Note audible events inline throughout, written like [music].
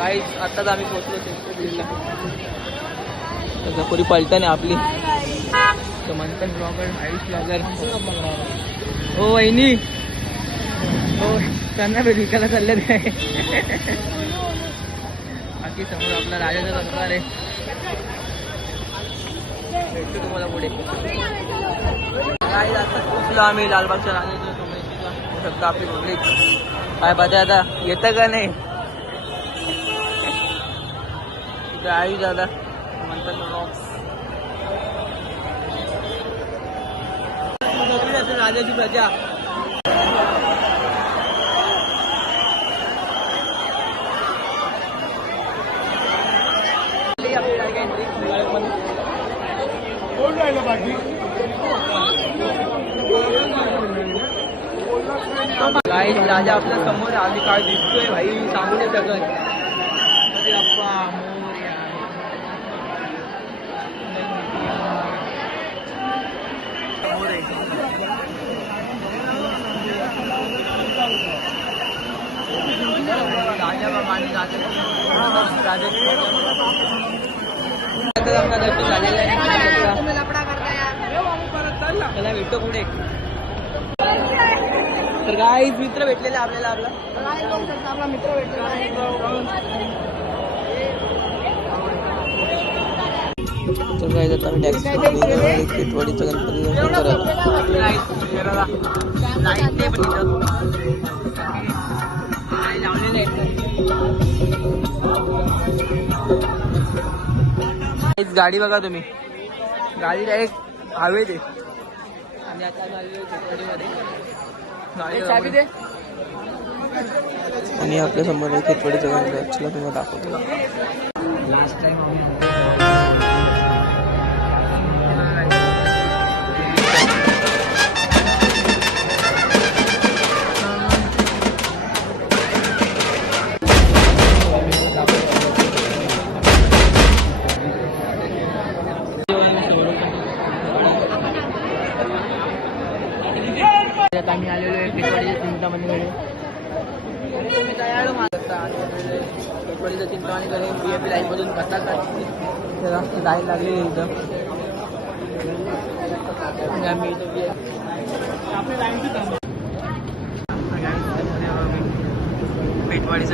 काही आताच आम्ही पोहोचलो चिंचपोकलीला कोणी पलटण आहे आपली. तर मंथन ब्लॉगर आयुष ब्लॉगर हो वहिनी. हो त्यांना बी विकायला चालले ते. बाकी समोर आपला राजाचा दरबार आहे. भेटतो तुम्हाला पुढे. काय आता पोचलो आम्ही लालबागच्या राजाच्या शकता आपली पब्लिक काय पाहते आता येतं का नाही? इथं आई दादा म्हणतात रॉक्स असेल राजाची प्रजा आपली गाडी काय entry. काय राजा आपल्यासमोर आधी काय दिसतोय भाई सांगू नाही शकत अरे अप्पा मोरया. समोर आहे. राजा बाबा आणि राजा राजाची आता आपला दर्शन झालेलं आहे त्याला भेटतो पुढे तर काय मित्र भेटलेले आपल्याला आपला. आपला मित्र तर काय जातं आम्ही टॅक्सी खेतवाडीचं गणपती गाडी बघा तुम्ही. गाडी डायरेक्ट हवेत आहे आणि आता गाडी आपल्यासमोर एक खेतवाडीचं गणपती चला तुम्हाला दाखवतो. टिटवाडीच्या चिंतामणीकडे बी एफ लाईनमधून कसा त्याला जायला लागले इथं. आणि आम्ही इथं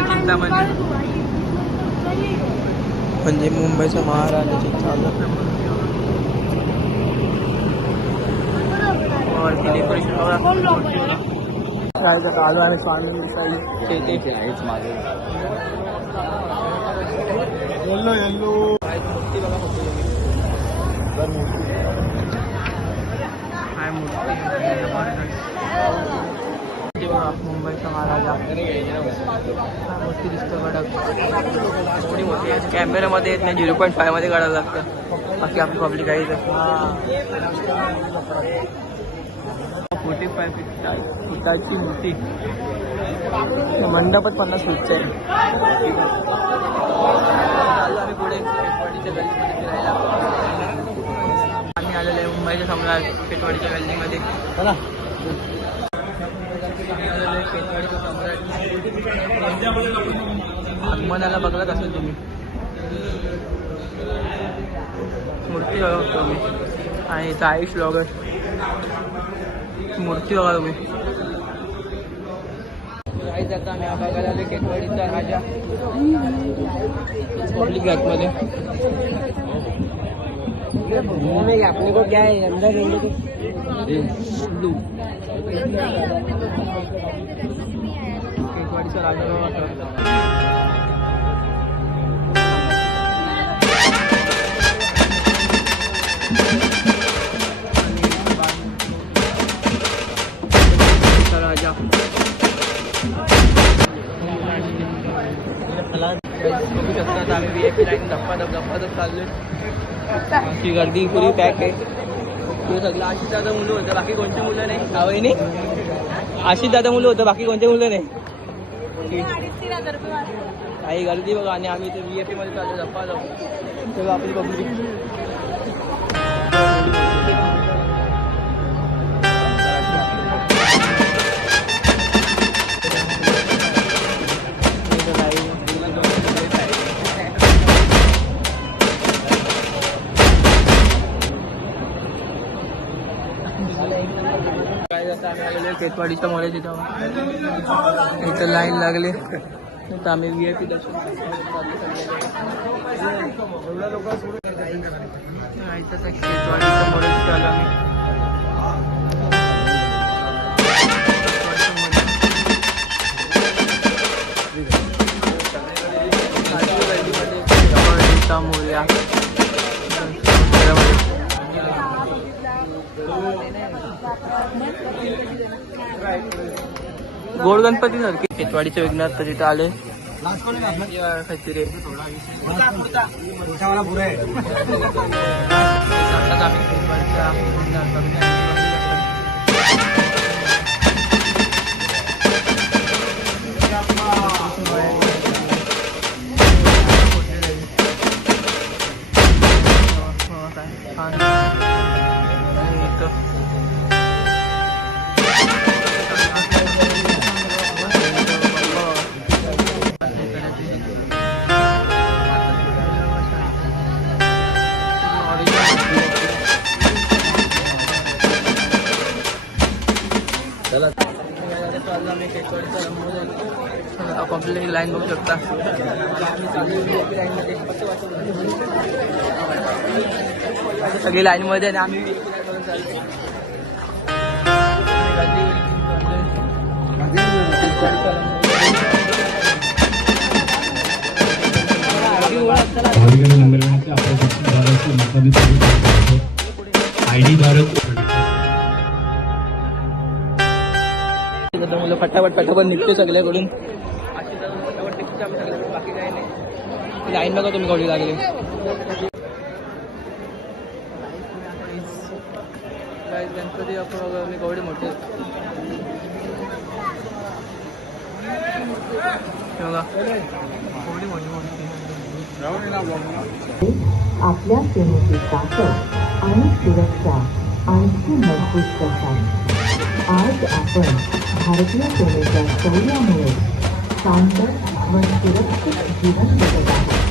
चिंतामणी म्हणजे? मुंबईचा महाराजाची चालू. डेकोरेशन शाळेचा आलो आहे स्वामी साई आहेच येल्लो येल्लो. काय मूर्ती बघा मुंबईचा महाराजा. मूर्ती दिसतो कडक एवढी मोठी आहे. कॅमेऱ्यामध्ये येत नाही झिरो पॉईंट फायमध्ये काढायला लागतं. बाकी आपली पब्लिक आहे फोर्टी फाय फुटाची मूर्ती. मंडपच पन्नास फूटचं आहे. आम्ही पुढे पेटवाडीच्या गल्लीमध्ये फिरायला आम्ही आलेलो आहे मुंबईच्या सम्राट पेटवाडीच्या गल्लीमध्ये चला. आहे पेटवाडीच्या सम्राट. आगमनाला बघलाच असेल तुम्ही. मूर्ती बघतो मी आणि इथं आयुष ब्लॉगर मूर्ती बघा तुम्ही काही जाता आम्ही बघायला आलो केटवाडीचा राजा पब्लिकमध्ये अशी गर्दी पुरी पॅक आहे. ते सगळं आशिष दादा मुलं होतं बाकी कोणते मुलं नाही? आवईनी आशिष दादा मुलं होतं बाकी कोणते मुलं नाही? काही गर्दी बघा आणि आम्ही ते व्ही आय पी मध्ये चाललो धप्पाधप तेव्हा आपली पब्लिक केतवाडीच्या मोरे तिथं इथं लाईन लागली. तर आम्ही व्ही आय पी दर्शन हा, इथंच तिथं आलो आम्ही. केतवाडीचा गोड गणपती सारखे केतवाडीचे विघ्नात तर तिथे आले. काहीतरी. [laughs] [laughs] कॉम्प्लिटली लाईन बघू शकता सगळी लाईन मध्ये आणि आम्ही भाविकांना नंबर आता मुलं फटाफट फटाफट निघतो सगळ्याकडून. लाईन बघा तुम्ही कवडी लागली. गणपती आपण बघा मी कवडे मोठे. कवडी मोठी मोठी. आपल्या सेनेची ताकद आणि सुरक्षा आणखी मजबूत करतात. आज आपण भारतीय सेनेच्या शौर्यामुळे शांत व सुरक्षित जीवन जगत आहोत.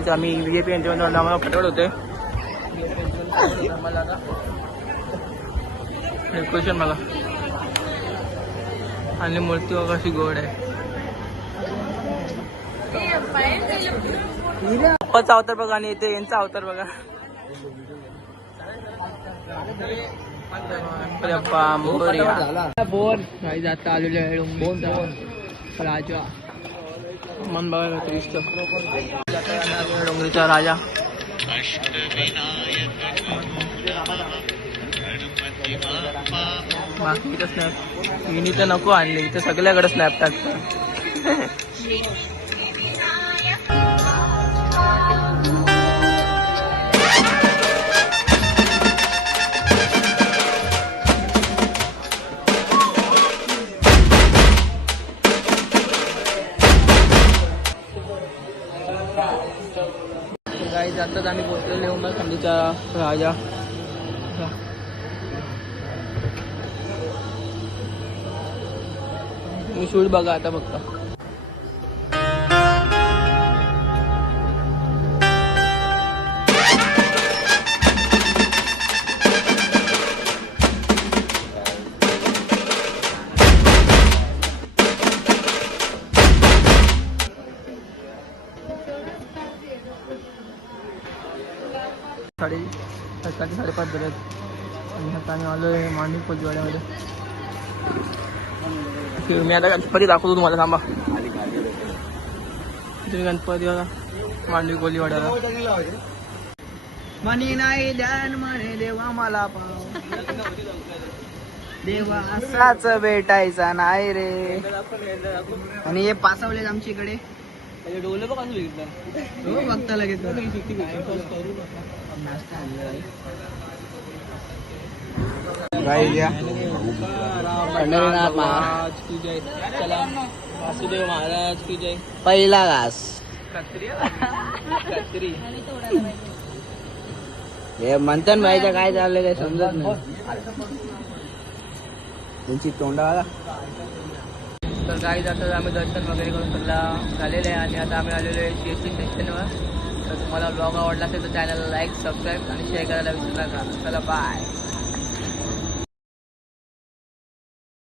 काही आम्ही व्ही ए पी यांच्यामध्ये आम्हाला फटाफट होते आम्हाला डेकोरेशन बघा आणि मूर्ती अशी गोड आहे पप्पाचा अवतार बघा आणि इथे यांचा अवतार बघा. बोन काही जाता आलेले आहे डोंगरीचा राजा मन बघायला त्रिष्ट डोंगरीचा राजा. बाकी इथं स्नॅप मिनी तर नको आणले इथं सगळ्याकडे स्नॅप टाकतो. [laughs] काही जातात आम्ही पोचलेले येऊन मग राजा. मी शूट बघा आता फक्त. आम्ही आहे मी आता गणपती दाखवतो तुम्हाला थांबा. तुम्ही गणपती बघा मांडवी कोलीवाड्याला म्हणी नाही ध्यान म्हणे देवा मला देवा असाच भेटायचा नाही रे. आणि हे पासावले आमच्या इकडे. डोले बघा हो बघता लगेच. पंढरीनाथ महाराज की जय. चला. वासुदेव महाराज की जय. पहिला घास. कत्री कत्री हे मंथन भाईचं काय चाललंय काय समजत नाही. त्यांची तोंडाला तर काही जातात आम्ही दर्शन वगैरे करून सगळा झालेलं आहे आणि आता आम्ही आलेलो आहे सी एस टी स्टेशनवर तर तुम्हाला ब्लॉग आवडला असेल तर चॅनलला लाईक सबस्क्राईब आणि शेअर करायला विसरू नका. चला बाय